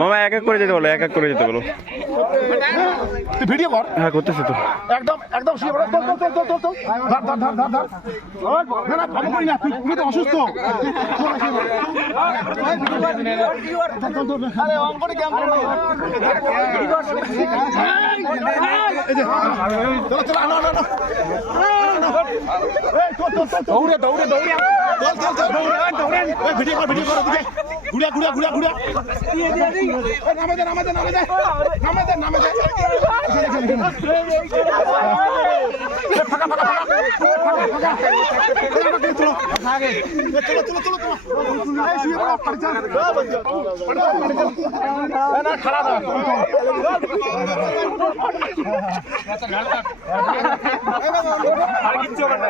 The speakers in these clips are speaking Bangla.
মামা এক এক করে যেতে বলো, এক এক করে যেতে বলো। ভিডিও কর। হ্যাঁ করতেছি তো। একদম একদম শুয়ে পড়ো। না না ভালো করি না, তুই তো অসুস্থ। আরে অঙ্কটা কেমন চলো চলো না না দৌড়ে দৌড়ে দৌড়ে চল ভিডিও কর ঘুরিয়া ঘুরিয়া ঘুরিয়া ঘুরিয়া নামে দে নামে দে নামে দে নামে দে নামে দে ফাঁকা ফাঁকা চলো চলো চলো চলো না খারাপ আর কিচ্ছু হবে না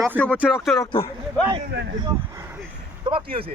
রক্ত পড়ছে, রক্ত রক্ত। তোমার কি হয়েছে?